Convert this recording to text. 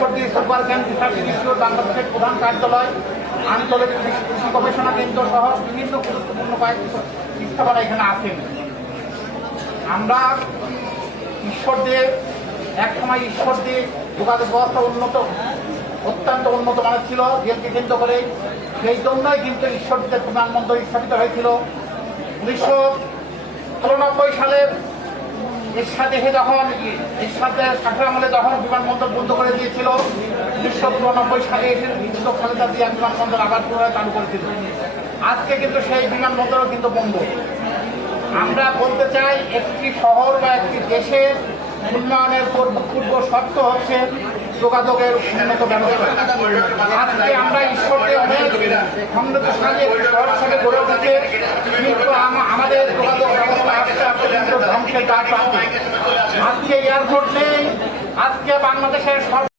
Ishwardi super camp research বাংলাদেশের প্রধান কার্যালয়, আঞ্চলিক গবেষণা কেন্দ্র সহ বিভিন্ন গুরুত্বপূর্ণ কয়েকটি স্থাপনা এখানে আছেন। আমরা ঈশ্বরদের এক সময় ঈশ্বরদের যোগাযোগ ব্যবস্থা উন্নত, অত্যন্ত উন্নত মানের ছিল রেলকে কেন্দ্র করে। সেই জন্যই কিন্তু ঈশ্বরদের বিমানবন্দর স্থাপিত হয়েছিল। উনিশশো চুরানব্বই সালের এরশাদেহে যখন এরশাদের শাসন আমলে যখন বিমানবন্দর বন্ধ করে দিয়েছিল। উনিশশো চুরানব্বই সালে এসে বিদ্যুৎ খালেদা জিয়া বিমানবন্দর আবার পুনরায় চালু করেছিল। আজকে কিন্তু সেই বিমানবন্দরও কিন্তু বন্ধ। আমরা বলতে চাই, একটি শহর বা একটি দেশের উন্নয়নের পূর্ব শর্ত হচ্ছে যোগাযোগের উন্নত ব্যবস্থা। আজকে আমরা ঈশ্বরকে অনেক সমৃদ্ধশালী শহর গড়ে উঠেছে কিন্তু আম- আমাদের যোগাযোগ ব্যবস্থা আস্তে আস্তে ধ্বংসের আজকে এয়ারপোর্ট নেই আজকে বাংলাদেশের